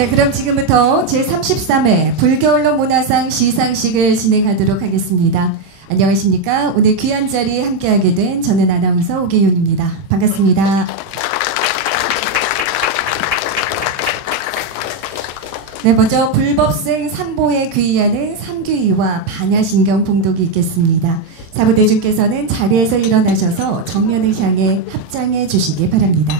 네, 그럼 지금부터 제33회 불교언론 문화상 시상식을 진행하도록 하겠습니다. 안녕하십니까? 오늘 귀한 자리 함께하게 된 저는 아나운서 오기윤입니다. 반갑습니다. 네, 먼저 불법생 삼보에 귀의하는 삼귀의와 반야신경 봉독이 있겠습니다. 사부대중께서는 자리에서 일어나셔서 정면을 향해 합장해 주시기 바랍니다.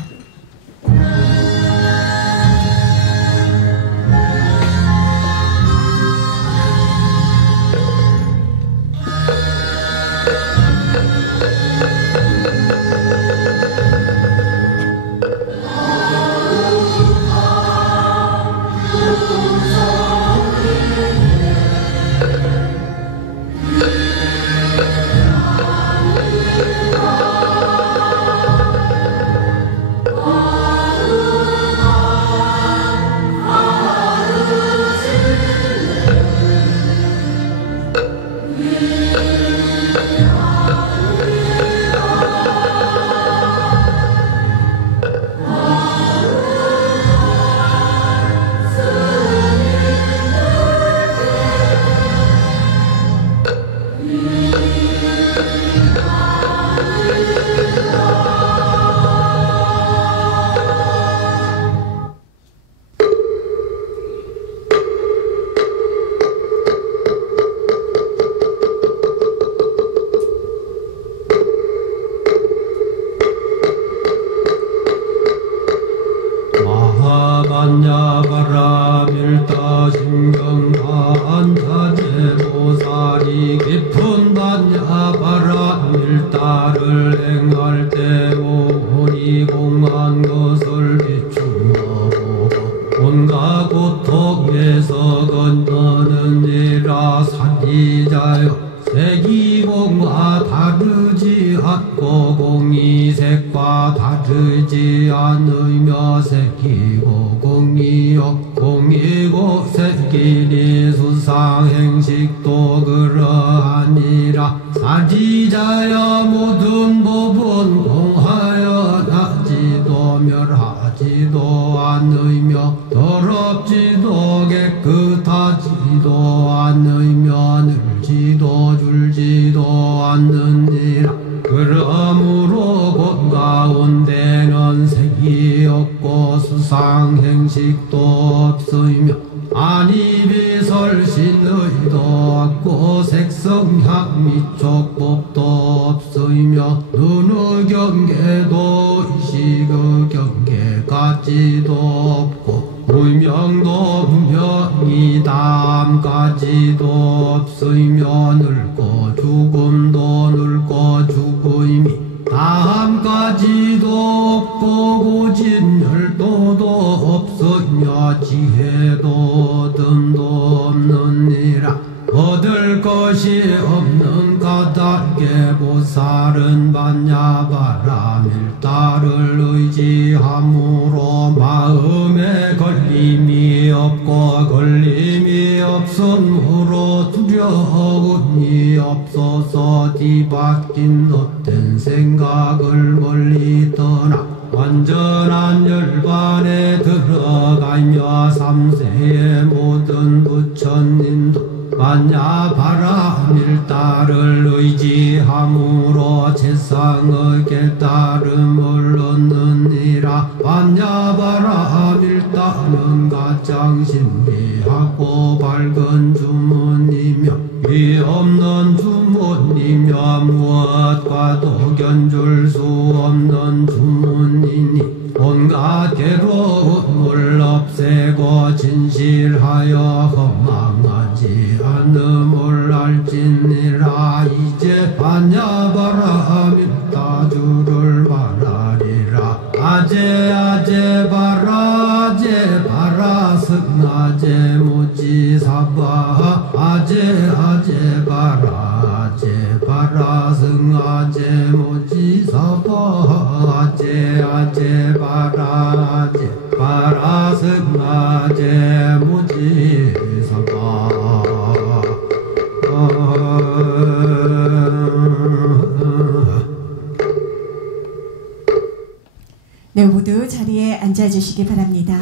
네, 모두 자리에 앉아주시기 바랍니다.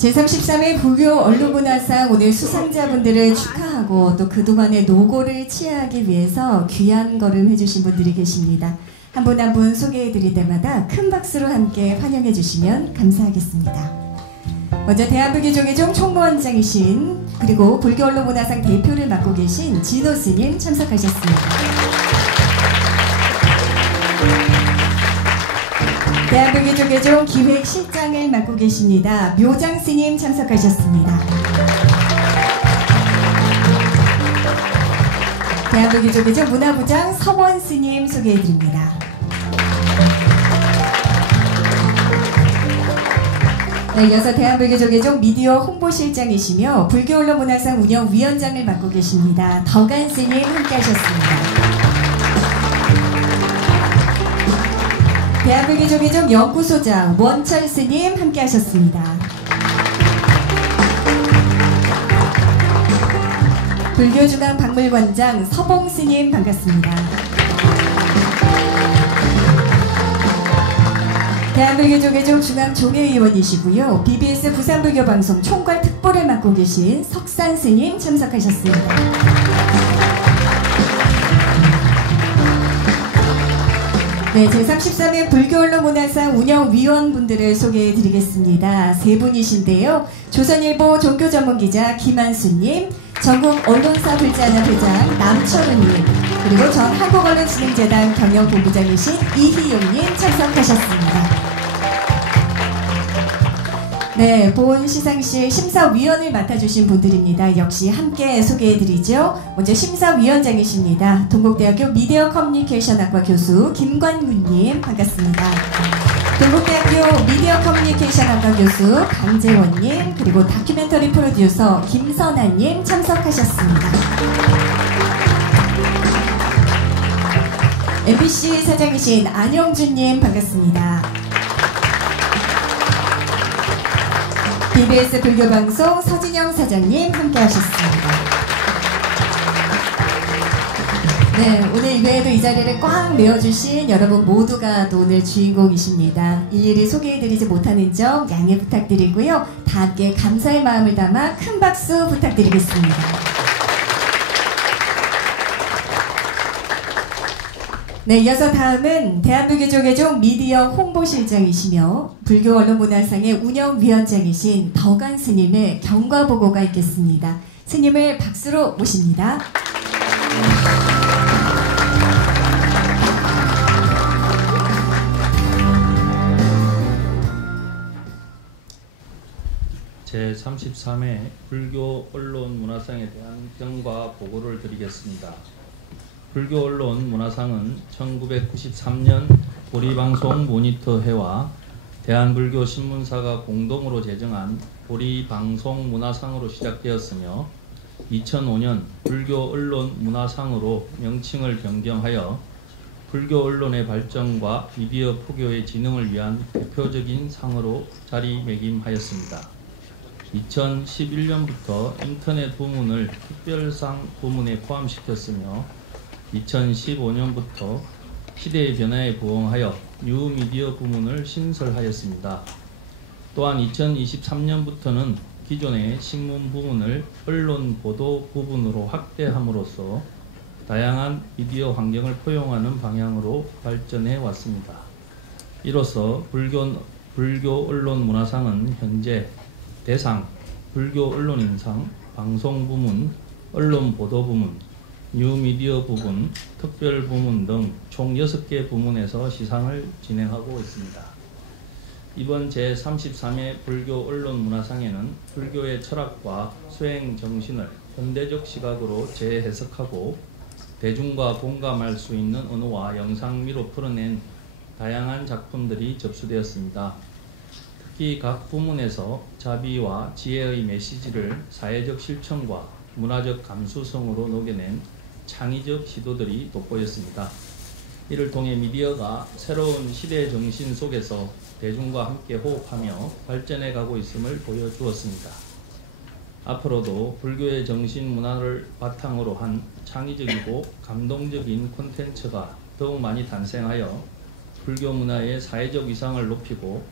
제33회 불교 언론문화상 오늘 수상자분들을 축하하고 또 그동안의 노고를 치하하기 위해서 귀한 걸음 해주신 분들이 계십니다. 한 분 한 분 소개해드릴 때마다 큰 박수로 함께 환영해 주시면 감사하겠습니다. 먼저 대한불교조계종 총무원장이신 그리고 불교언론문화상 대표를 맡고 계신 진호 스님 참석하셨습니다. 대한불교조계종 기획실장을 맡고 계십니다. 묘장 스님 참석하셨습니다. 대한불교조계종 문화부장 서원 스님 소개해드립니다. 네, 이어서 대한불교조계종 미디어 홍보실장이시며 불교언론문화상 운영위원장을 맡고 계십니다. 덕안 스님 함께하셨습니다. 대한불교조계종 연구소장 원철 스님 함께하셨습니다. 불교중앙박물관장 서봉 스님 반갑습니다. 대한불교조계종 중앙종회의원이시고요. BBS 부산불교방송 총괄 특보를 맡고 계신 석산 스님 참석하셨습니다. 네, 제33회 불교언론문화상 운영위원분들을 소개해드리겠습니다. 세 분이신데요. 조선일보 종교전문기자 김한수님, 전국언론사불자연합 회장 남철우님, 그리고 전 한국언론진흥재단 경영본부장이신 이희용님 참석하셨습니다. 네, 본 시상식 심사위원을 맡아주신 분들입니다. 역시 함께 소개해드리죠. 먼저 심사위원장이십니다. 동국대학교 미디어 커뮤니케이션학과 교수 김관문님 반갑습니다. 동국대학교 미디어 커뮤니케이션학과 교수 강재원님, 그리고 다큐멘터리 프로듀서 김선아님 참석하셨습니다. MBC 사장이신 안영준님 반갑습니다. BBS 불교방송 서진영 사장님 함께하셨습니다. 네, 오늘 이외에도 이 자리를 꽉 메워주신 여러분 모두가 또 오늘 주인공이십니다. 일일이 소개해드리지 못하는 점 양해 부탁드리고요. 다 함께 감사의 마음을 담아 큰 박수 부탁드리겠습니다. 네, 이어서 다음은 대한불교조계종 미디어 홍보실장이시며 불교언론문화상의 운영위원장이신 덕안 스님의 경과보고가 있겠습니다. 스님을 박수로 모십니다. 제33회 불교언론문화상에 대한 경과보고를 드리겠습니다. 불교언론문화상은 1993년 보리방송 모니터회와 대한불교신문사가 공동으로 제정한 보리방송문화상으로 시작되었으며 2005년 불교언론문화상으로 명칭을 변경하여 불교언론의 발전과 미디어 포교의 진흥을 위한 대표적인 상으로 자리매김하였습니다. 2011년부터 인터넷 부문을 특별상 부문에 포함시켰으며 2015년부터 시대의 변화에 부응하여 뉴미디어 부문을 신설하였습니다. 또한 2023년부터는 기존의 신문 부문을 언론 보도 부분으로 확대함으로써 다양한 미디어 환경을 포용하는 방향으로 발전해 왔습니다. 이로써 불교 언론 문화상은 현재 대상, 불교 언론인상, 방송 부문, 언론 보도 부문, 뉴미디어 부분, 특별 부문 등 총 6개 부문에서 시상을 진행하고 있습니다. 이번 제33회 불교 언론 문화상에는 불교의 철학과 수행 정신을 현대적 시각으로 재해석하고 대중과 공감할 수 있는 언어와 영상미로 풀어낸 다양한 작품들이 접수되었습니다. 특히 각 부문에서 자비와 지혜의 메시지를 사회적 실천과 문화적 감수성으로 녹여낸 창의적 시도들이 돋보였습니다. 이를 통해 미디어가 새로운 시대 정신 속에서 대중과 함께 호흡하며 발전해 가고 있음을 보여주었습니다. 앞으로도 불교의 정신 문화를 바탕으로 한 창의적이고 감동적인 콘텐츠가 더욱 많이 탄생하여 불교 문화의 사회적 위상을 높이고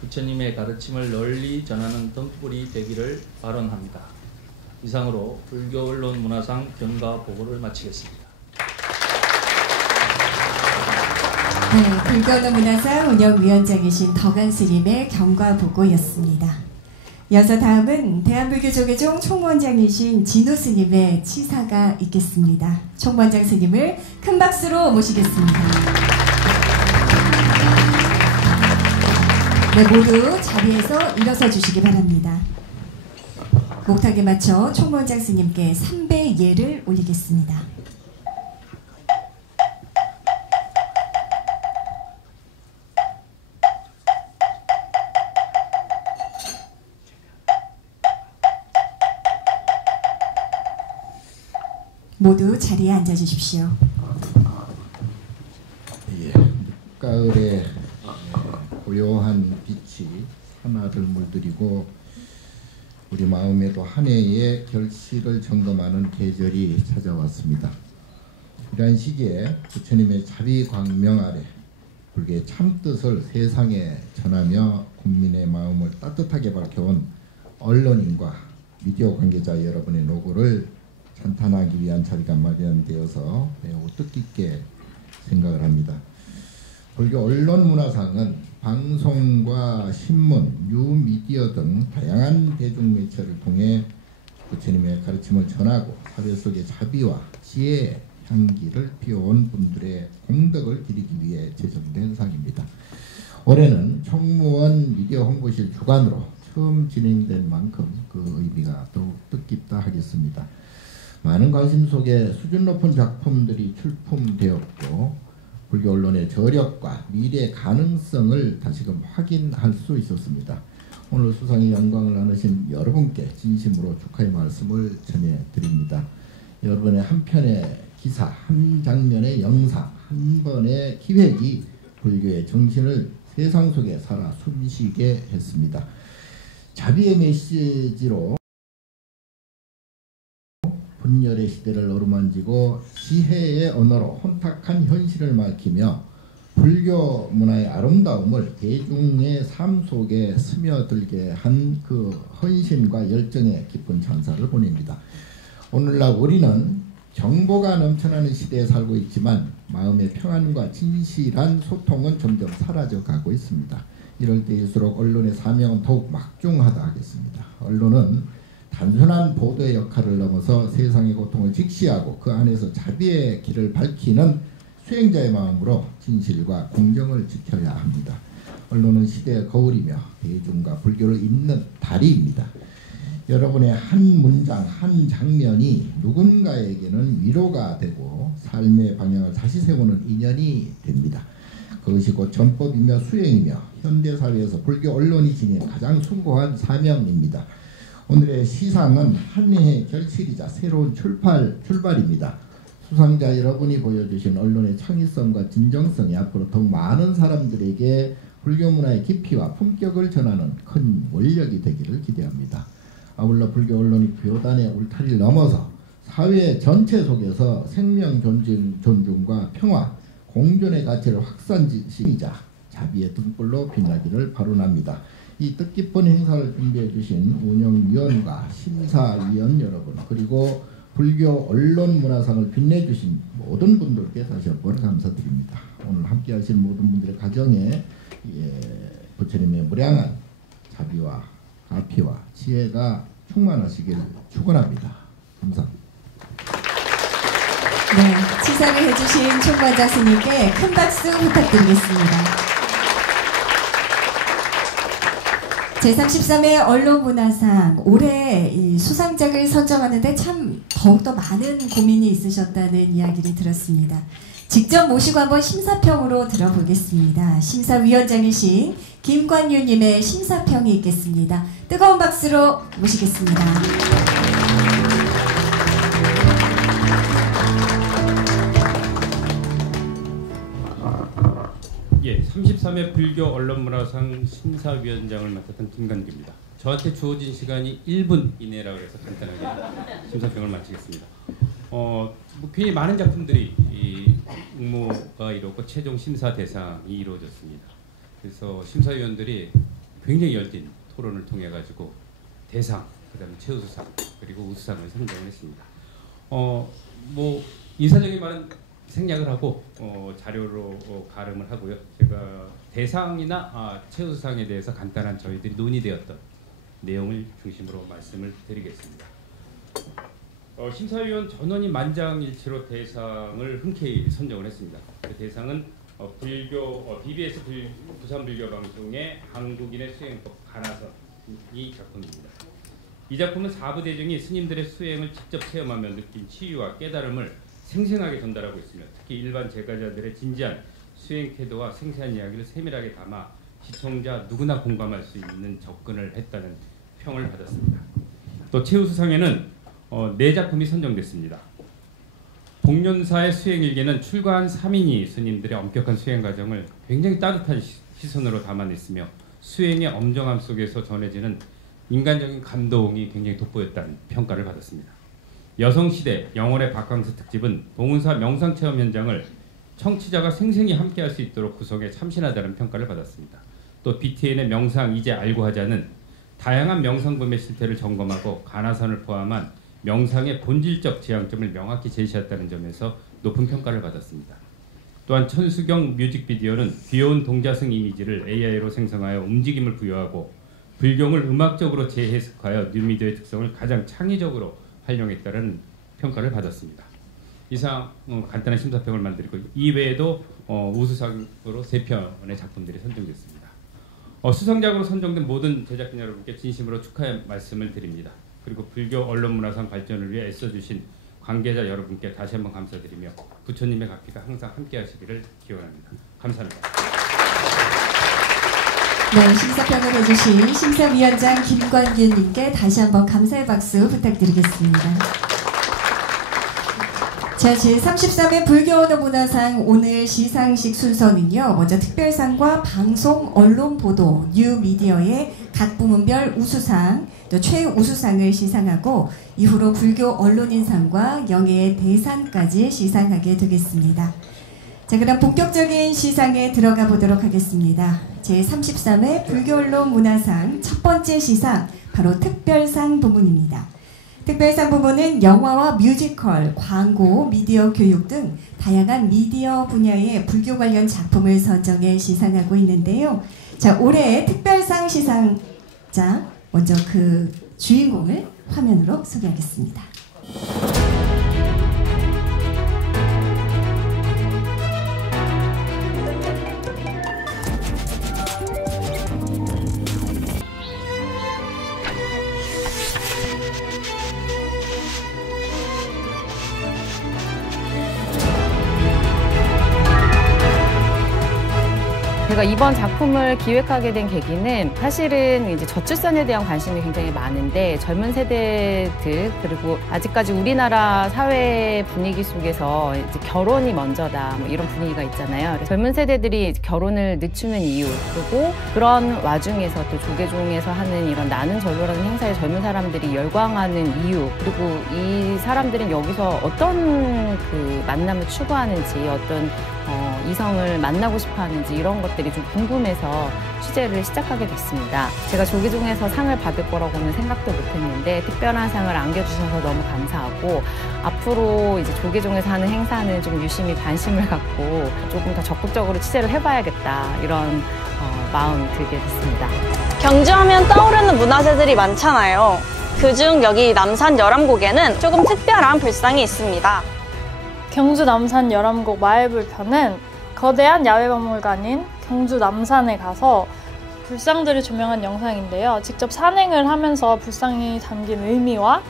부처님의 가르침을 널리 전하는 등불이 되기를 발언합니다. 이상으로 불교 언론 문화상 경과 보고를 마치겠습니다. 네, 불교 언론 문화상 운영위원장이신 덕안 스님의 경과 보고였습니다. 이어서 다음은 대한불교조계종 총무원장이신 진우 스님의 치사가 있겠습니다. 총무원장 스님을 큰 박수로 모시겠습니다. 네, 모두 자리에서 일어서 주시기 바랍니다. 목탁에 맞춰 총무원장 스님께 3배 예를 올리겠습니다. 모두 자리에 앉아 주십시오. 예, 가을에 고요한 빛이 하나를 물들이고 우리 마음에도 한 해의 결실을 점검하는 계절이 찾아왔습니다. 이러한 시기에 부처님의 자비광명 아래 불교의 참뜻을 세상에 전하며 국민의 마음을 따뜻하게 밝혀온 언론인과 미디어 관계자 여러분의 노고를 찬탄하기 위한 자리가 마련되어서 매우 뜻깊게 생각을 합니다. 불교 언론문화상은 방송과 신문, 뉴미디어 등 다양한 대중매체를 통해 부처님의 가르침을 전하고 사회 속의 자비와 지혜의 향기를 피워온 분들의 공덕을 기리기 위해 제정된 상입니다. 올해는 총무원 미디어 홍보실 주관으로 처음 진행된 만큼 그 의미가 더욱 뜻깊다 하겠습니다. 많은 관심 속에 수준 높은 작품들이 출품되었고 불교 언론의 저력과 미래 가능성을 다시금 확인할 수 있었습니다. 오늘 수상의 영광을 나누신 여러분께 진심으로 축하의 말씀을 전해드립니다. 여러분의 한 편의 기사, 한 장면의 영상, 한 번의 기획이 불교의 정신을 세상 속에 살아 숨쉬게 했습니다. 자비의 메시지로 분열의 시대를 어루만지고 지혜의 언어로 혼탁한 현실을 밝히며 불교 문화의 아름다움을 대중의 삶 속에 스며들게 한 그 헌신과 열정에 깊은 찬사를 보냅니다. 오늘날 우리는 정보가 넘쳐나는 시대에 살고 있지만 마음의 평안과 진실한 소통은 점점 사라져가고 있습니다. 이럴 때일수록 언론의 사명은 더욱 막중하다 하겠습니다. 언론은 단순한 보도의 역할을 넘어서 세상의 고통을 직시하고 그 안에서 자비의 길을 밝히는 수행자의 마음으로 진실과 공정을 지켜야 합니다. 언론은 시대의 거울이며 대중과 불교를 잇는 다리입니다. 여러분의 한 문장, 한 장면이 누군가에게는 위로가 되고 삶의 방향을 다시 세우는 인연이 됩니다. 그것이 곧 전법이며 수행이며 현대사회에서 불교 언론이 지닌 가장 숭고한 사명입니다. 오늘의 시상은 한 해의 결실이자 새로운 출발입니다. 수상자 여러분이 보여주신 언론의 창의성과 진정성이 앞으로 더욱 많은 사람들에게 불교 문화의 깊이와 품격을 전하는 큰 원력이 되기를 기대합니다. 아울러 불교 언론이 교단의 울타리를 넘어서 사회 전체 속에서 생명 존중과 평화, 공존의 가치를 확산시키자 자비의 등불로 빛나기를 바라옵니다. 이 뜻깊은 행사를 준비해 주신 운영위원과 심사위원 여러분 그리고 불교 언론문화상을 빛내주신 모든 분들께 다시 한번 감사드립니다. 오늘 함께 하신 모든 분들의 가정에 부처님의 무량한 자비와 가피와 지혜가 충만하시길 축원합니다. 감사합니다. 네, 치사를 해주신 총무원장 스님께 큰 박수 부탁드리겠습니다. 제33회 언론문화상 올해 이 수상작을 선정하는데 참 더욱더 많은 고민이 있으셨다는 이야기를 들었습니다. 직접 모시고 한번 심사평으로 들어보겠습니다. 심사위원장이신 김관유님의 심사평이 있겠습니다. 뜨거운 박수로 모시겠습니다. 예, 33회 불교 언론문화상 심사위원장을 맡았던 김관규입니다. 저한테 주어진 시간이 1분 이내라고 해서 간단하게 심사평을 마치겠습니다. 괜히 많은 작품들이 응모가 이뤘고 최종 심사 대상이 이루어졌습니다. 그래서 심사위원들이 굉장히 열띤 토론을 통해 가지고 대상, 그다음에 최우수상 그리고 우수상을 선정을 했습니다. 뭐 인사적인 말은 생략을 하고 자료로 가름을 하고요. 제가 대상이나 최우수상에 대해서 간단한 저희들이 논의되었던 내용을 중심으로 말씀을 드리겠습니다. 심사위원 전원이 만장일치로 대상을 흔쾌히 선정을 했습니다. 그 대상은 BBS 부산 불교 방송의 한국인의 수행법 가나선이 작품입니다. 이 작품은 사부대중이 스님들의 수행을 직접 체험하며 느낀 치유와 깨달음을 생생하게 전달하고 있으며 특히 일반 제가자들의 진지한 수행 태도와 생생한 이야기를 세밀하게 담아 시청자 누구나 공감할 수 있는 접근을 했다는 평을 받았습니다. 또 최우수상에는 4작품이 선정됐습니다. 복륜사의 수행일기는 출가한 3인이 스님들의 엄격한 수행 과정을 굉장히 따뜻한 시선으로 담아냈으며 수행의 엄정함 속에서 전해지는 인간적인 감동이 굉장히 돋보였다는 평가를 받았습니다. 여성시대 영월의 바캉스 특집은 봉은사 명상체험 현장을 청취자가 생생히 함께할 수 있도록 구성에 참신하다는 평가를 받았습니다. 또 BTN의 명상 이제 알고 하자는 다양한 명상범의 실태를 점검하고 가나선을 포함한 명상의 본질적 지향점을 명확히 제시했다는 점에서 높은 평가를 받았습니다. 또한 천수경 뮤직비디오는 귀여운 동자승 이미지를 AI로 생성하여 움직임을 부여하고 불경을 음악적으로 재해석하여 뉴미디어의 특성을 가장 창의적으로 활용했다는 평가를 받았습니다. 이상 간단한 심사평을 만들고 이외에도 우수상으로 3편의 작품들이 선정됐습니다. 수상작으로 선정된 모든 제작진 여러분께 진심으로 축하의 말씀을 드립니다. 그리고 불교 언론문화상 발전을 위해 애써주신 관계자 여러분께 다시 한번 감사드리며 부처님의 가피가 항상 함께하시기를 기원합니다. 감사합니다. 네, 심사평을 해주신 심사위원장 김관균님께 다시 한번 감사의 박수 부탁드리겠습니다. 자, 제33회 불교언어문화상 오늘 시상식 순서는요. 먼저 특별상과 방송, 언론 보도, 뉴미디어의 각 부문별 우수상, 또 최우수상을 시상하고 이후로 불교 언론인상과 영예의 대상까지 시상하게 되겠습니다. 자, 그럼 본격적인 시상에 들어가 보도록 하겠습니다. 제33회 불교언론문화상 첫 번째 시상, 바로 특별상 부문입니다. 특별상 부문은 영화와 뮤지컬, 광고, 미디어 교육 등 다양한 미디어 분야의 불교 관련 작품을 선정해 시상하고 있는데요. 자, 올해의 특별상 시상자, 먼저 그 주인공을 화면으로 소개하겠습니다. 제가 이번 작품을 기획하게 된 계기는 사실은 이제 저출산에 대한 관심이 굉장히 많은데 젊은 세대들 그리고 아직까지 우리나라 사회 분위기 속에서 이제 결혼이 먼저다 뭐 이런 분위기가 있잖아요. 젊은 세대들이 결혼을 늦추는 이유 그리고 그런 와중에서 또 조계종에서 하는 이런 나는 절로라는 행사에 젊은 사람들이 열광하는 이유 그리고 이 사람들은 여기서 어떤 그 만남을 추구하는지 어떤 이성을 만나고 싶어 하는지 이런 것들이 좀 궁금해서 취재를 시작하게 됐습니다. 제가 조계종에서 상을 받을 거라고는 생각도 못 했는데 특별한 상을 안겨주셔서 너무 감사하고 앞으로 이제 조계종에서 하는 행사는 좀 유심히 관심을 갖고 조금 더 적극적으로 취재를 해봐야겠다 이런 마음이 들게 됐습니다. 경주하면 떠오르는 문화재들이 많잖아요. 그중 여기 남산 열암곡에는 조금 특별한 불상이 있습니다. 경주 남산 열암곡 마애불편은 거대한 야외박물관인 경주 남산에 가서 불상들을 조명한 영상인데요. 직접 산행을 하면서 불상이 담긴 의미와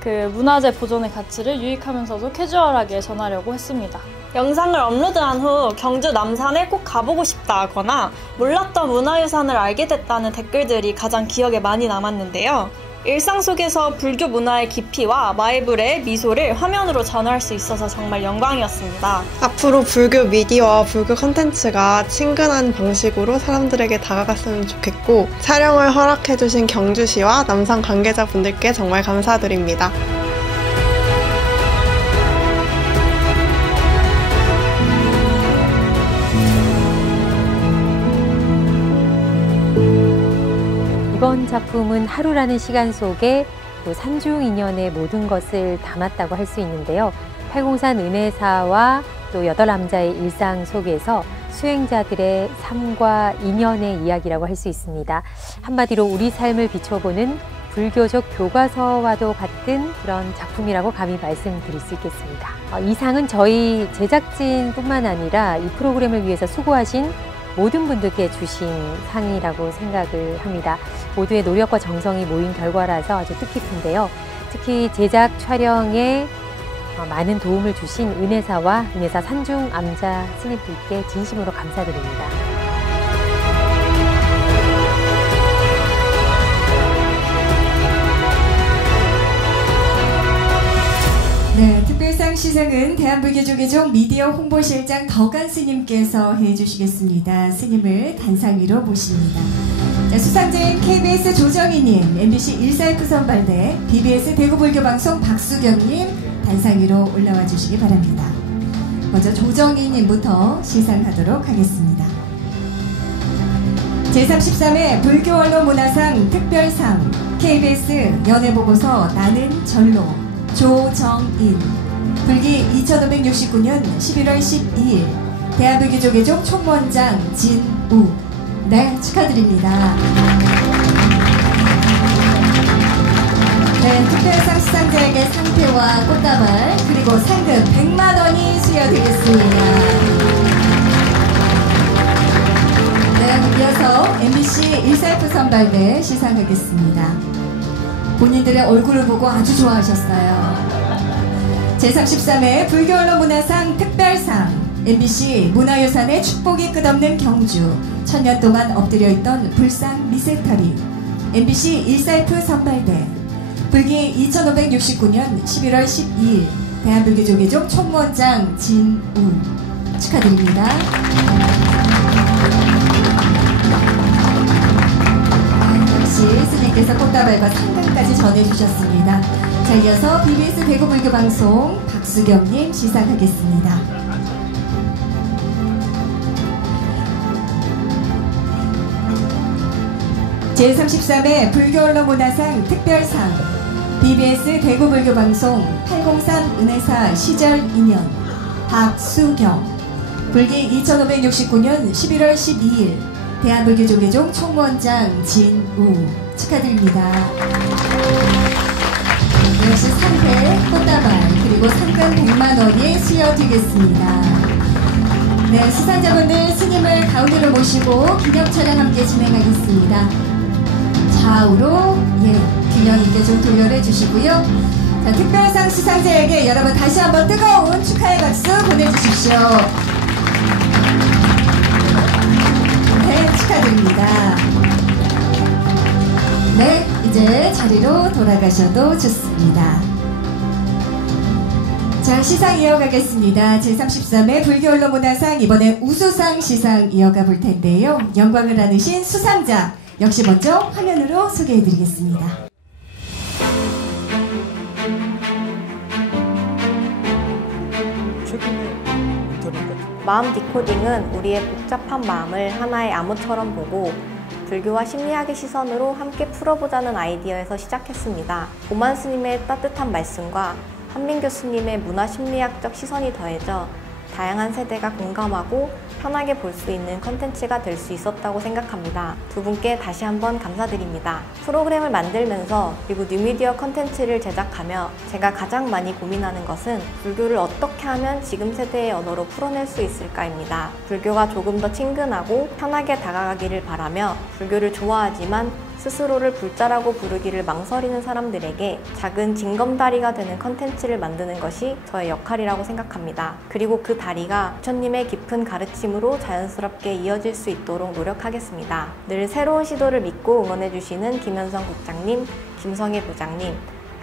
그 문화재 보존의 가치를 유익하면서도 캐주얼하게 전하려고 했습니다. 영상을 업로드한 후 경주 남산에 꼭 가보고 싶다 하거나 몰랐던 문화유산을 알게 됐다는 댓글들이 가장 기억에 많이 남았는데요. 일상 속에서 불교 문화의 깊이와 마애불의 미소를 화면으로 전할 수 있어서 정말 영광이었습니다. 앞으로 불교 미디어와 불교 콘텐츠가 친근한 방식으로 사람들에게 다가갔으면 좋겠고 촬영을 허락해주신 경주시와 남산 관계자분들께 정말 감사드립니다. 이번 작품은 하루라는 시간 속에 또 산중인연의 모든 것을 담았다고 할 수 있는데요. 팔공산 은혜사와 또 8남자의 일상 속에서 수행자들의 삶과 인연의 이야기라고 할 수 있습니다. 한마디로 우리 삶을 비춰보는 불교적 교과서와도 같은 그런 작품이라고 감히 말씀드릴 수 있겠습니다. 이 상은 저희 제작진뿐만 아니라 이 프로그램을 위해서 수고하신 모든 분들께 주신 상이라고 생각을 합니다. 모두의 노력과 정성이 모인 결과라서 아주 뜻깊은데요. 특히 제작 촬영에 많은 도움을 주신 은혜사와 은혜사 산중암자 스님들께 진심으로 감사드립니다. 네, 특별상 시상은 대한불교조계종 미디어 홍보실장 덕안 스님께서 해주시겠습니다. 스님을 단상 위로 모십니다. 자, 수상자인 KBS 조정희님, MBC 1사F 선발대, BBS 대구불교방송 박수경님 단상 위로 올라와 주시기 바랍니다. 먼저 조정희님부터 시상하도록 하겠습니다. 제33회 불교언론문화상 특별상 KBS 연예보고서 나는 절로 조정인 불기 2569년 11월 12일 대한불교조계종 총무원장 진우. 네, 축하드립니다. 네, 특별상 수상자에게 상패와 꽃다발 그리고 상금 100만 원이 수여되겠습니다. 네, 이어서 MBC 1사F 선발대 시상하겠습니다. 본인들의 얼굴을 보고 아주 좋아하셨어요. 제33회 불교언론문화상 특별상 MBC 문화유산의 축복이 끝없는 경주, 천년 동안 엎드려 있던 불상 미세터리 MBC 1사F 선발대 불기 2569년 11월 12일 대한불교조계종 총무원장 진우. 축하드립니다. 스님께서 꽃다발과 상금까지 전해주셨습니다. 자, 이어서 BBS 대구불교방송 박수경님 시상하겠습니다. 제33회 불교언론문화상 특별상 BBS 대구불교방송 803 은혜사 시절 인연 박수경 불기 2569년 11월 12일 대한불교조계종 총무원장 진우. 축하드립니다. 역시 상패, 꽃다발, 그리고 상금 100만 원이 수여되겠습니다. 네, 수상자분들 스님을 가운데로 모시고 기념 촬영 함께 진행하겠습니다. 좌우로 균형 있게 좀 돌려내 주시고요. 자, 특별상 수상자에게 여러분 다시 한번 뜨거운 축하의 박수 보내주십시오. 네, 축하드립니다. 네, 이제 자리로 돌아가셔도 좋습니다. 자, 시상 이어가겠습니다. 제33회 불교언론문화상 이번에 우수상 시상 이어가 볼 텐데요. 영광을 나누신 수상자 역시 먼저 화면으로 소개해드리겠습니다. 마음 디코딩은 우리의 복잡한 마음을 하나의 암호처럼 보고 불교와 심리학의 시선으로 함께 풀어보자는 아이디어에서 시작했습니다. 오만 스님의 따뜻한 말씀과 한민교 스님의 문화심리학적 시선이 더해져 다양한 세대가 공감하고 편하게 볼 수 있는 컨텐츠가 될 수 있었다고 생각합니다. 두 분께 다시 한번 감사드립니다. 프로그램을 만들면서 그리고 뉴미디어 컨텐츠를 제작하며 제가 가장 많이 고민하는 것은 불교를 어떻게 하면 지금 세대의 언어로 풀어낼 수 있을까입니다. 불교가 조금 더 친근하고 편하게 다가가기를 바라며 불교를 좋아하지만 스스로를 불자라고 부르기를 망설이는 사람들에게 작은 징검다리가 되는 컨텐츠를 만드는 것이 저의 역할이라고 생각합니다. 그리고 그 다리가 부처님의 깊은 가르침으로 자연스럽게 이어질 수 있도록 노력하겠습니다. 늘 새로운 시도를 믿고 응원해주시는 김현성 국장님, 김성애 부장님,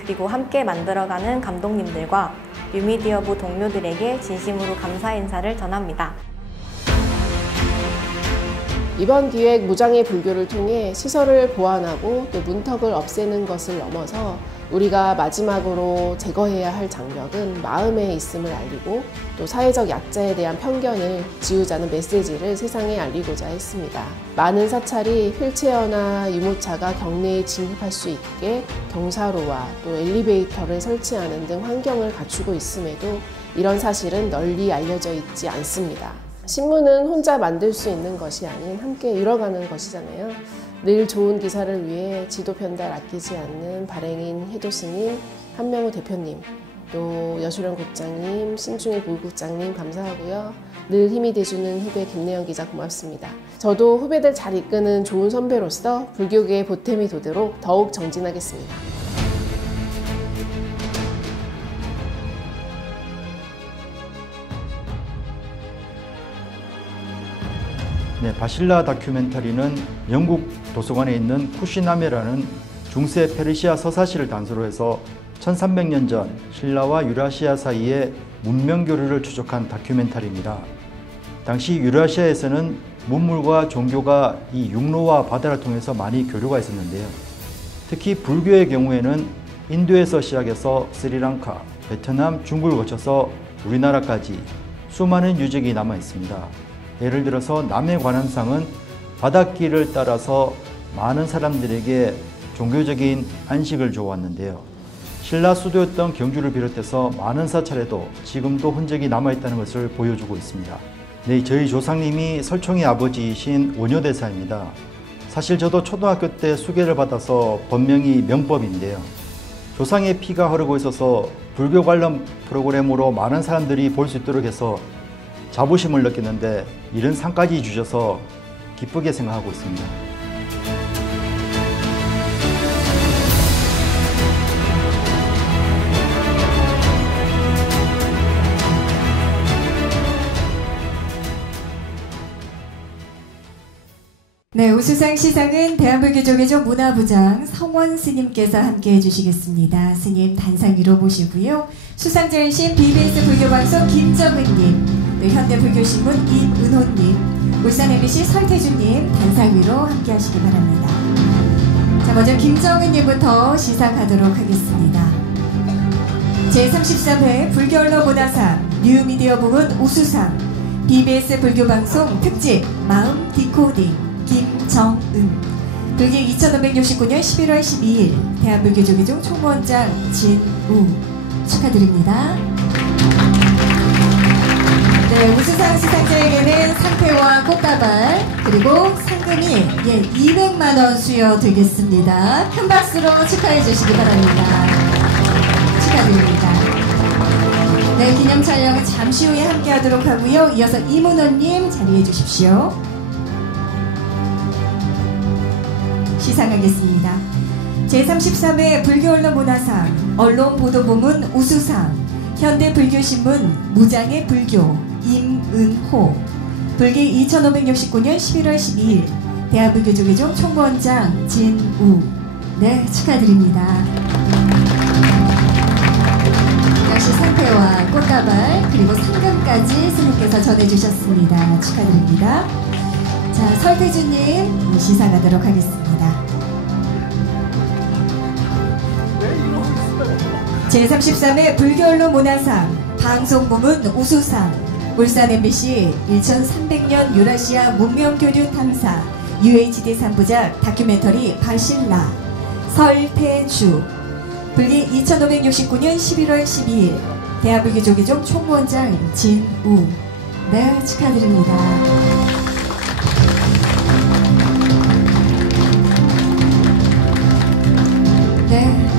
그리고 함께 만들어가는 감독님들과 뉴미디어부 동료들에게 진심으로 감사 인사를 전합니다. 이번 기획 무장의 불교를 통해 시설을 보완하고 또 문턱을 없애는 것을 넘어서 우리가 마지막으로 제거해야 할 장벽은 마음에 있음을 알리고 또 사회적 약자에 대한 편견을 지우자는 메시지를 세상에 알리고자 했습니다. 많은 사찰이 휠체어나 유모차가 경내에 진입할 수 있게 경사로와 또 엘리베이터를 설치하는 등 환경을 갖추고 있음에도 이런 사실은 널리 알려져 있지 않습니다. 신문은 혼자 만들 수 있는 것이 아닌 함께 이뤄가는 것이잖아요. 늘 좋은 기사를 위해 지도 편달 아끼지 않는 발행인 해도 스님, 한명우 대표님, 또 여수령 국장님, 신중일 부국장님 감사하고요. 늘 힘이 돼주는 후배 김내연 기자 고맙습니다. 저도 후배들 잘 이끄는 좋은 선배로서 불교계의 보탬이 되도록 더욱 정진하겠습니다. 네, 바실라 다큐멘터리는 영국 도서관에 있는 쿠시나메라는 중세 페르시아 서사시를 단서로 해서 1300년 전 신라와 유라시아 사이의 문명 교류를 추적한 다큐멘터리입니다. 당시 유라시아에서는 문물과 종교가 이 육로와 바다를 통해서 많이 교류가 있었는데요. 특히 불교의 경우에는 인도에서 시작해서 스리랑카, 베트남, 중국을 거쳐서 우리나라까지 수많은 유적이 남아 있습니다. 예를 들어서 남해관음상은 바닷길을 따라서 많은 사람들에게 종교적인 안식을 줘왔는데요. 신라 수도였던 경주를 비롯해서 많은 사찰에도 지금도 흔적이 남아있다는 것을 보여주고 있습니다. 네, 저희 조상님이 설총의 아버지이신 원효대사입니다. 사실 저도 초등학교 때 수계를 받아서 본명이 명법인데요. 조상의 피가 흐르고 있어서 불교 관련 프로그램으로 많은 사람들이 볼 수 있도록 해서 자부심을 느꼈는데 이런 상까지 주셔서 기쁘게 생각하고 있습니다. 네, 우수상 시상은 대한불교조계종 문화부장 성원 스님께서 함께 해주시겠습니다. 스님 단상 위로 모시고요. 수상자이신 BBS 불교방송 김정은님, 현대불교신문 이은호님, 울산 MBC 설태준님 단상 위로 함께 하시기 바랍니다. 자, 먼저 김정은님부터 시상하도록 하겠습니다. 제33회 불교언론문화상 뉴미디어 부문 우수상 BBS 불교방송 특집 마음 디코딩 김정은, 불교 2569년 11월 12일 대한불교조계종 총무원장 진우 축하드립니다. 네, 우수상 수상자에게는 상패와 꽃다발 그리고 상금이 200만원 수여되겠습니다. 큰 박수로 축하해 주시기 바랍니다. 축하드립니다. 네, 기념 촬영은 잠시 후에 함께 하도록 하고요. 이어서 이문호님 자리해 주십시오. 시상하겠습니다. 제33회 불교언론문화상 언론보도부문 우수상 현대불교신문 무장의 불교 임은호, 불교 2569년 11월 12일 대한불교조계종 총무원장 진우. 네, 축하드립니다. 역시 상패와 꽃다발 그리고 상금까지 스님께서 전해주셨습니다. 축하드립니다. 자, 설태준님 시상하도록 하겠습니다. 제33회 불교언론문화상 방송부문 우수상 울산 MBC 1300년 유라시아 문명교류 탐사 UHD 3부작 다큐멘터리 바실라 설태주, 불기 2569년 11월 12일 대한불교조계종 총무원장 진우. 네, 축하드립니다. 네.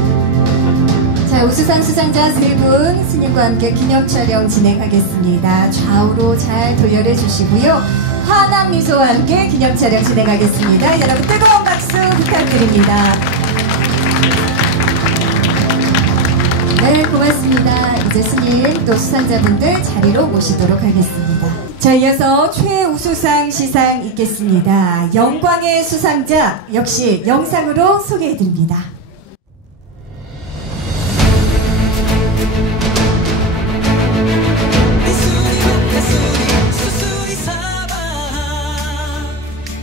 자, 우수상 수상자 3분 스님과 함께 기념 촬영 진행하겠습니다. 좌우로 잘 도열해 주시고요. 환한 미소와 함께 기념 촬영 진행하겠습니다. 여러분 뜨거운 박수 부탁드립니다. 네, 고맙습니다. 이제 스님 또 수상자분들 자리로 모시도록 하겠습니다. 자, 이어서 최우수상 시상 있겠습니다. 영광의 수상자 역시 영상으로 소개해드립니다.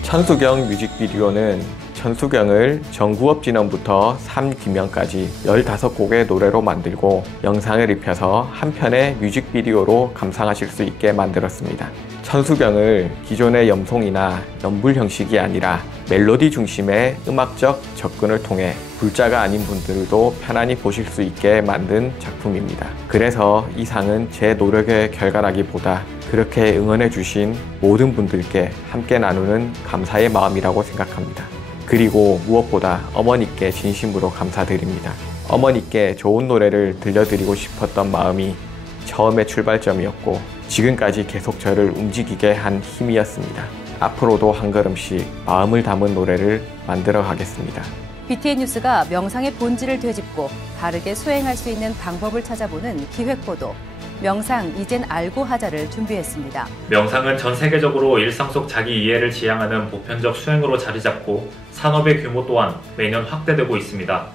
찬수경 뮤직비디오는 천수경을 정구업진원부터 삼기명까지 15곡의 노래로 만들고 영상을 입혀서 한 편의 뮤직비디오로 감상하실 수 있게 만들었습니다. 천수경을 기존의 염송이나 연불 형식이 아니라 멜로디 중심의 음악적 접근을 통해 불자가 아닌 분들도 편안히 보실 수 있게 만든 작품입니다. 그래서 이 상은 제 노력의 결과라기보다 그렇게 응원해 주신 모든 분들께 함께 나누는 감사의 마음이라고 생각합니다. 그리고 무엇보다 어머니께 진심으로 감사드립니다. 어머니께 좋은 노래를 들려드리고 싶었던 마음이 처음의 출발점이었고 지금까지 계속 저를 움직이게 한 힘이었습니다. 앞으로도 한 걸음씩 마음을 담은 노래를 만들어 가겠습니다. BTN 뉴스가 명상의 본질을 되짚고 바르게 수행할 수 있는 방법을 찾아보는 기획보도 명상 이젠 알고 하자를 준비했습니다. 명상은 전 세계적으로 일상 속 자기 이해를 지향하는 보편적 수행으로 자리 잡고 산업의 규모 또한 매년 확대되고 있습니다.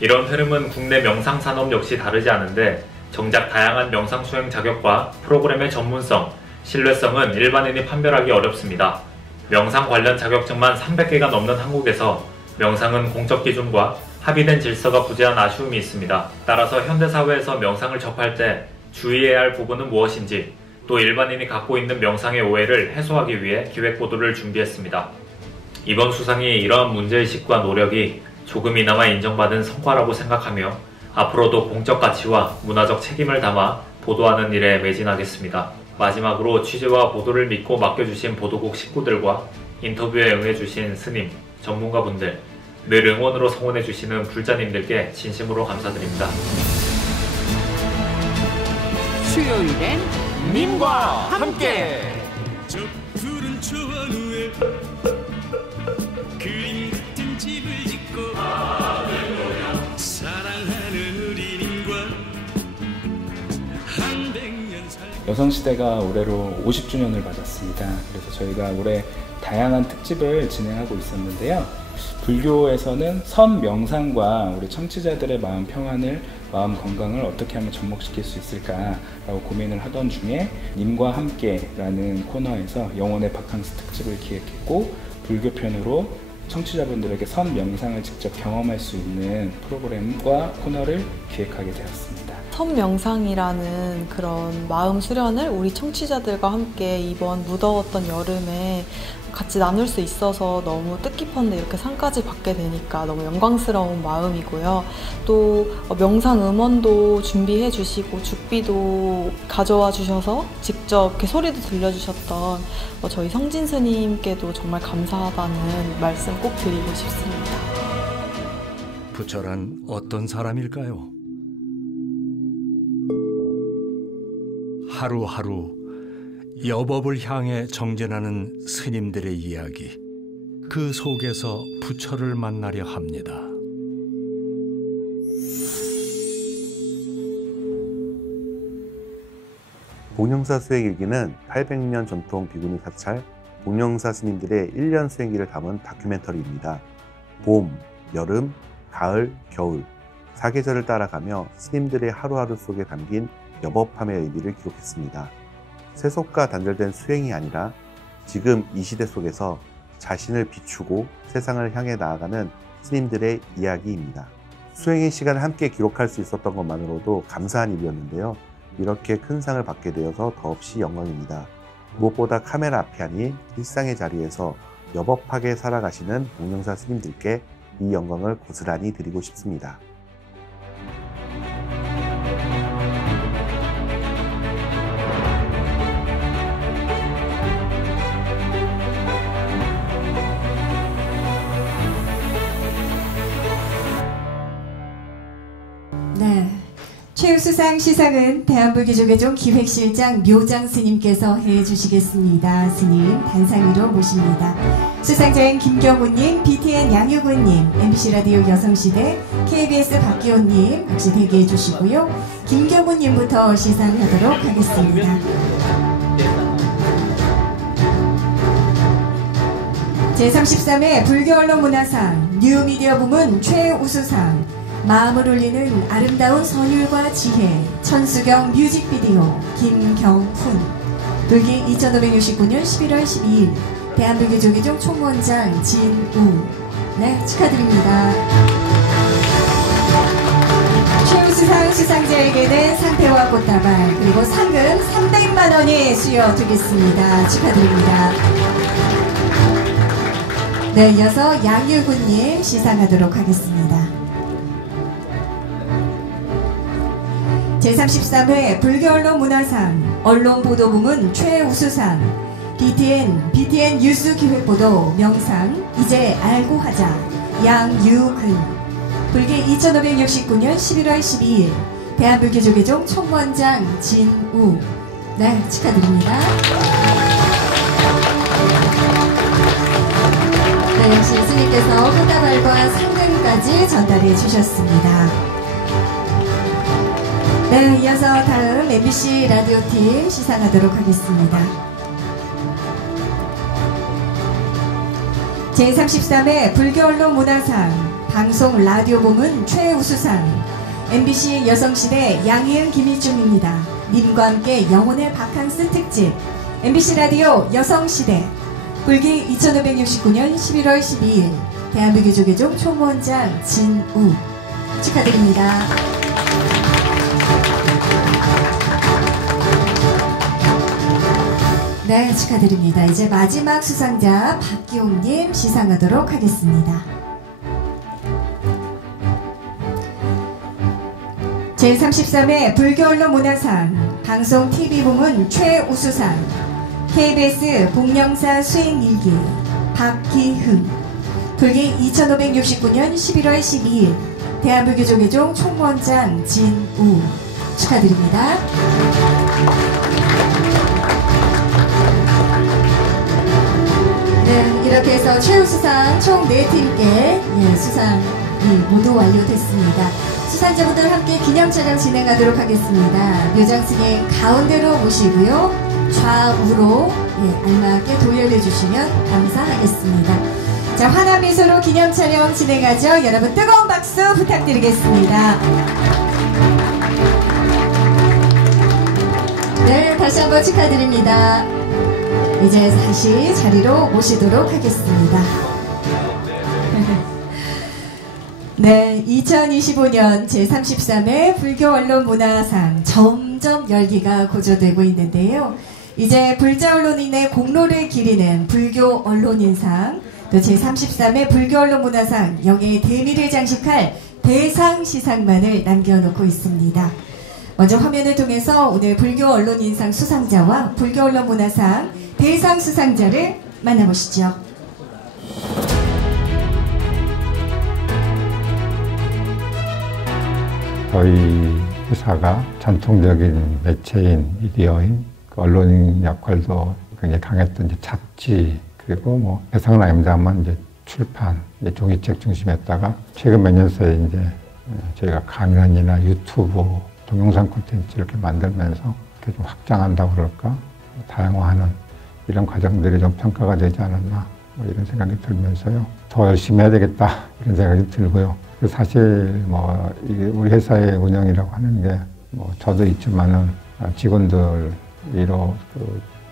이런 흐름은 국내 명상 산업 역시 다르지 않은데 정작 다양한 명상 수행 자격과 프로그램의 전문성, 신뢰성은 일반인이 판별하기 어렵습니다. 명상 관련 자격증만 300개가 넘는 한국에서 명상은 공적 기준과 합의된 질서가 부재한 아쉬움이 있습니다. 따라서 현대사회에서 명상을 접할 때 주의해야 할 부분은 무엇인지, 또 일반인이 갖고 있는 명상의 오해를 해소하기 위해 기획보도를 준비했습니다. 이번 수상이 이러한 문제의식과 노력이 조금이나마 인정받은 성과라고 생각하며 앞으로도 공적 가치와 문화적 책임을 담아 보도하는 일에 매진하겠습니다. 마지막으로 취재와 보도를 믿고 맡겨주신 보도국 식구들과 인터뷰에 응해주신 스님, 전문가분들, 늘 응원으로 성원해주시는 불자님들께 진심으로 감사드립니다. 수요일엔 님과 함께 저 푸른 초원 위에 그림 같은 집을 짓고 사랑하는 우리 님과 한 100년 살. 여성시대가 올해로 50주년을 맞았습니다. 그래서 저희가 올해 다양한 특집을 진행하고 있었는데요. 불교에서는 선 명상과 우리 청취자들의 마음 평안을, 마음 건강을 어떻게 하면 접목시킬 수 있을까라고 고민을 하던 중에 님과 함께라는 코너에서 영혼의 바캉스 특집을 기획했고 불교편으로 청취자분들에게 선 명상을 직접 경험할 수 있는 프로그램과 코너를 기획하게 되었습니다. 선 명상이라는 그런 마음 수련을 우리 청취자들과 함께 이번 무더웠던 여름에 같이 나눌 수 있어서 너무 뜻깊었는데 이렇게 상까지 받게 되니까 너무 영광스러운 마음이고요. 또 명상 음원도 준비해 주시고 죽비도 가져와 주셔서 직접 이렇게 소리도 들려주셨던 저희 성진 스님께도 정말 감사하다는 말씀 꼭 드리고 싶습니다. 부처란 어떤 사람일까요? 하루하루 여법을 향해 정진하는 스님들의 이야기, 그 속에서 부처를 만나려 합니다. 봉영사 수행일기는 800년 전통 비구니 사찰 봉영사 스님들의 1년 수행기를 담은 다큐멘터리입니다. 봄, 여름, 가을, 겨울 4계절을 따라가며 스님들의 하루하루 속에 담긴 여법함의 의미를 기록했습니다. 세속과 단절된 수행이 아니라 지금 이 시대 속에서 자신을 비추고 세상을 향해 나아가는 스님들의 이야기입니다. 수행의 시간을 함께 기록할 수 있었던 것만으로도 감사한 일이었는데요. 이렇게 큰 상을 받게 되어서 더없이 영광입니다. 무엇보다 카메라 앞이 아닌 일상의 자리에서 여법하게 살아가시는 봉영사 스님들께 이 영광을 고스란히 드리고 싶습니다. 네, 최우수상 시상은 대한불교조계종 기획실장 묘장 스님께서 해주시겠습니다. 스님 단상 위로 모십니다. 수상자인 김경우님, BTN 양유근님, MBC 라디오 여성시대, KBS 박기호님 역시 대기해 주시고요. 김경우님부터 시상하도록 하겠습니다. 제33회 불교언론문화상 뉴미디어 부문 최우수상 마음을 울리는 아름다운 선율과 지혜 천수경 뮤직비디오 김경훈 불기 2569년 11월 12일 대한불교조계종 총무원장 진우 네, 축하드립니다. 최우수상 수상자에게는 상패와 꽃다발 그리고 상금 300만 원이 수여되겠습니다. 축하드립니다. 네, 이어서 양유구님 시상하도록 하겠습니다. 제33회 불교언론문화상 언론보도부문 최우수상 BTN 뉴스 기획보도 명상 이제 알고 하자 양유근 불교 2569년 11월 12일 대한불교조계종 총원장 진우. 네, 축하드립니다. 네, 역시 스님께서 꽃다발과 상금까지 전달해 주셨습니다. 네, 이어서 다음 MBC 라디오팀 시상하도록 하겠습니다. 제33회 불교언론문화상 방송 라디오 부문 최우수상 MBC 여성시대 양희은 김일중입니다. 님과 함께 영혼의 바캉스 특집 MBC 라디오 여성시대 불기 2569년 11월 12일 대한불교조계종 총무원장 진우 축하드립니다. 네, 축하드립니다. 이제 마지막 수상자 박기홍님 시상하도록 하겠습니다. 제33회 불교언론문화상 방송 TV부문 최우수상 KBS 복령사 수행일기 박기흥 불기 2569년 11월 12일 대한불교조계종 총무원장 진우 축하드립니다. 네, 이렇게 해서 최우수상 총 4팀께 수상이 모두 완료됐습니다. 수상자분들 함께 기념촬영 진행하도록 하겠습니다. 묘장승의 가운데로 모시고요. 좌우로 알맞게 돌려주시면 감사하겠습니다. 자, 환한 미소로 기념촬영 진행하죠. 여러분 뜨거운 박수 부탁드리겠습니다. 네, 다시 한번 축하드립니다. 이제 다시 자리로 모시도록 하겠습니다. 네, 2025년 제33회 불교언론문화상 점점 열기가 고조되고 있는데요. 이제 불자언론인의 공로를 기리는 불교언론인상, 또 제33회 불교언론문화상 영예의 대미를 장식할 대상시상만을 남겨놓고 있습니다. 먼저 화면을 통해서 오늘 불교언론인상 수상자와 불교언론문화상 대상 수상자를 만나보시죠. 저희 회사가 전통적인 매체인 미디어인 그 언론인 역할도 굉장히 강했던 이제 잡지 그리고 대상은 아닙니다만 이제 출판, 이제 종이책 중심이었다가 최근 몇 년 사이에 이제 저희가 강연이나 유튜브, 동영상 콘텐츠 이렇게 만들면서 이렇게 좀 확장한다고 그럴까 다양화하는 이런 과정들이 좀 평가가 되지 않았나 이런 생각이 들면서요. 더 열심히 해야 되겠다 이런 생각이 들고요. 사실 우리 회사의 운영이라고 하는 게 저도 있지만은 직원들이로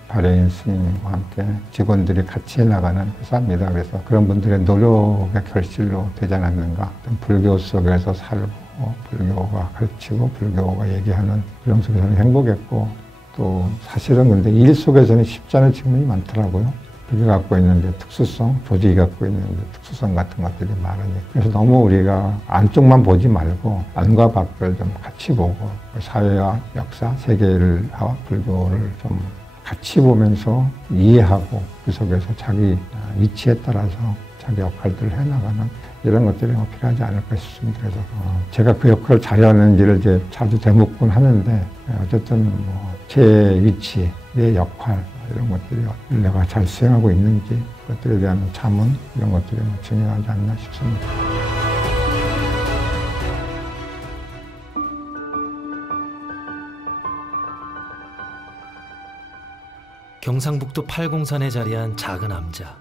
발해인 스님과 함께 직원들이 같이 해나가는 회사입니다. 그래서 그런 분들의 노력의 결실로 되지 않았는가. 불교 속에서 살고 불교가 가르치고 불교가 얘기하는 그런 속에서는 행복했고 또 사실은 근데 일 속에서는 쉽지 않은 측면이 많더라고요. 그게 갖고 있는 특수성, 조직이 갖고 있는 특수성 같은 것들이 많으니 그래서 너무 우리가 안쪽만 보지 말고 안과 밖을 좀 같이 보고 사회와 역사, 세계와 불교를 좀 같이 보면서 이해하고 그 속에서 자기 위치에 따라서 자기 역할들을 해나가는 이런 것들이 필요하지 않을까 싶습니다. 그래서 제가 그 역할을 잘하는지를 이제 자주 되묻곤 하는데 어쨌든 제 위치, 내 역할 이런 것들이 내가 잘 수행하고 있는지 그것들에 대한 자문 이런 것들이 중요하지 않나 싶습니다. 경상북도 팔공산에 자리한 작은 암자.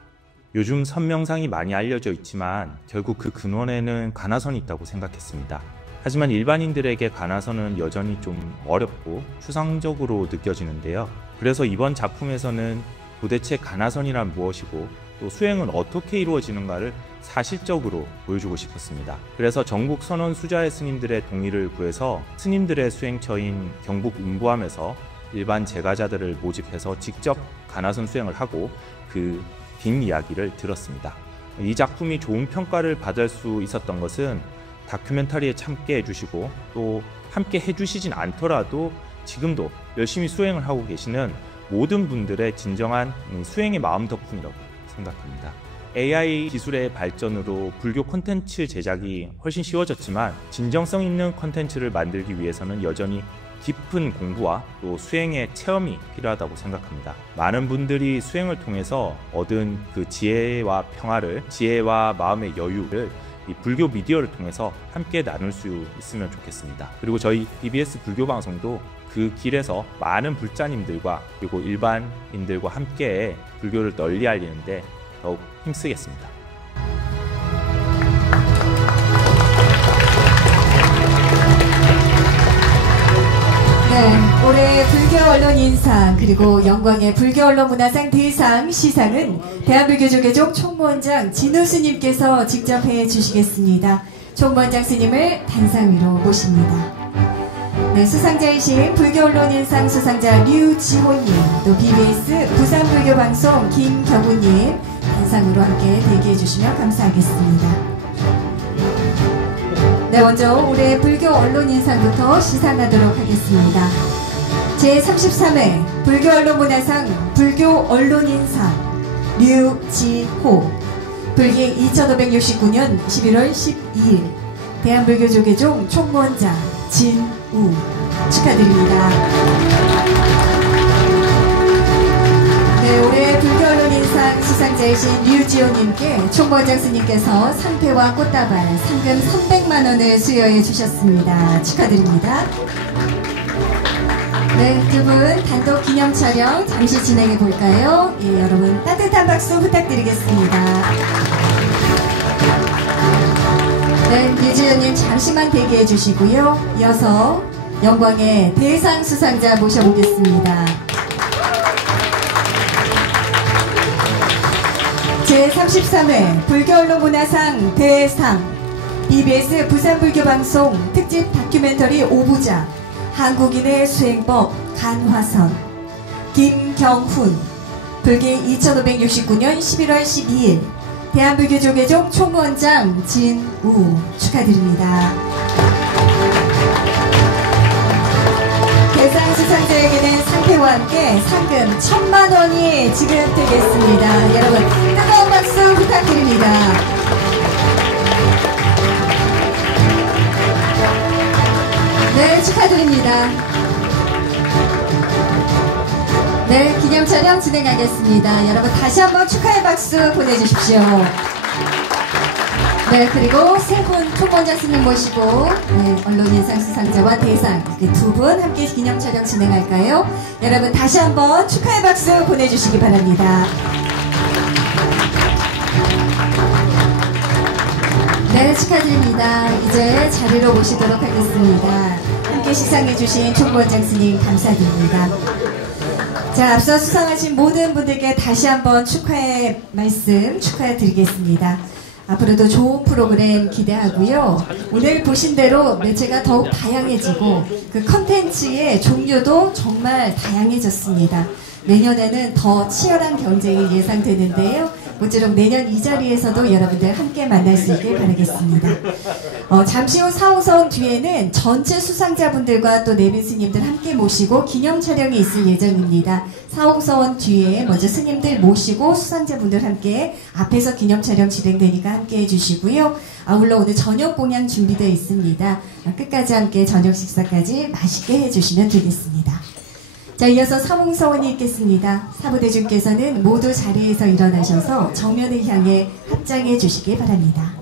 요즘 선명상이 많이 알려져 있지만 결국 그 근원에는 가나선이 있다고 생각했습니다. 하지만 일반인들에게 가나선은 여전히 좀 어렵고 추상적으로 느껴지는데요. 그래서 이번 작품에서는 도대체 가나선이란 무엇이고 또 수행은 어떻게 이루어지는가를 사실적으로 보여주고 싶었습니다. 그래서 전국 선원 수자의 스님들의 동의를 구해서 스님들의 수행처인 경북 음부암에서 일반 제가자들을 모집해서 직접 가나선 수행을 하고 그 뒷이야기를 들었습니다. 이 작품이 좋은 평가를 받을 수 있었던 것은 다큐멘터리에 참게 해주시고 또 함께 해주시진 않더라도 지금도 열심히 수행을 하고 계시는 모든 분들의 진정한 수행의 마음 덕분이라고 생각합니다. AI 기술의 발전으로 불교 콘텐츠 제작이 훨씬 쉬워졌지만 진정성 있는 콘텐츠를 만들기 위해서는 여전히 깊은 공부와 또 수행의 체험이 필요하다고 생각합니다. 많은 분들이 수행을 통해서 얻은 그 지혜와 평화를, 지혜와 마음의 여유를 이 불교 미디어를 통해서 함께 나눌 수 있으면 좋겠습니다. 그리고 저희 BBS 불교 방송도 그 길에서 많은 불자님들과 그리고 일반인들과 함께 불교를 널리 알리는데 더욱 힘쓰겠습니다. 네, 올해 불교 언론 인상 그리고 영광의 불교 언론 문화상 대상 시상은 대한불교 조계종 총무원장 진우 스님께서 직접 해주시겠습니다. 총무원장 스님을 단상 위로 모십니다. 네, 수상자이신 불교 언론 인상 수상자 류지호님, 또 BBS 부산불교방송 김경우님 단상으로 함께 대기해 주시면 감사하겠습니다. 네, 먼저 올해 불교 언론 인상부터 시상하도록 하겠습니다. 제33회 불교 언론 문화상 불교 언론 인상 류지호, 불기 2569년 11월 12일 대한불교 조계종 총무원장 진우 축하드립니다. 네, 올해 불교 언론 인상 수상자이신 류지호님께 총무원장 스님께서 상패와 꽃다발 상금 300만 원을 수여해 주셨습니다. 축하드립니다. 네, 두 분 단독 기념 촬영 잠시 진행해 볼까요? 예, 여러분 따뜻한 박수 부탁드리겠습니다. 네, 류지호님 잠시만 대기해 주시고요. 이어서 영광의 대상 수상자 모셔보겠습니다. 제33회 불교언론문화상 대상 BBS 부산불교방송 특집 다큐멘터리 5부작 한국인의 수행법 간화선 김경훈, 불기 2569년 11월 12일 대한불교 조계종 총무원장 진우 축하드립니다. 대상 수상자에게는 상패와 함께 상금 1000만 원이 지급되겠습니다. 여러분 뜨거운 박수 부탁드립니다. 네, 축하드립니다. 네, 기념 촬영 진행하겠습니다. 여러분 다시 한번 축하의 박수 보내주십시오. 네, 그리고 세 분 총무원장 스님 모시고 네, 언론인상 수상자와 대상 이렇게 두 분 함께 기념 촬영 진행할까요? 여러분 다시 한번 축하의 박수 보내주시기 바랍니다. 네, 축하드립니다. 이제 자리로 모시도록 하겠습니다. 함께 시상해주신 총무원장 스님 감사드립니다. 자, 앞서 수상하신 모든 분들께 다시 한번 축하의 말씀 축하드리겠습니다. 앞으로도 좋은 프로그램 기대하고요. 오늘 보신 대로 매체가 더욱 다양해지고 그 컨텐츠의 종류도 정말 다양해졌습니다. 내년에는 더 치열한 경쟁이 예상되는데요. 모쪼록 내년 이 자리에서도 여러분들 함께 만날 수 있길 바라겠습니다. 잠시 후 4호선 뒤에는 전체 수상자분들과 또 내빈 스님들 함께 모시고 기념 촬영이 있을 예정입니다. 4호선 뒤에 먼저 스님들 모시고 수상자분들 함께 앞에서 기념 촬영 진행되니까 함께 해주시고요. 아울러 오늘 저녁 공연 준비되어 있습니다. 끝까지 함께 저녁 식사까지 맛있게 해주시면 되겠습니다. 자, 이어서 사몽서원이 있겠습니다. 사부대중께서는 모두 자리에서 일어나셔서 정면을 향해 합장해 주시기 바랍니다.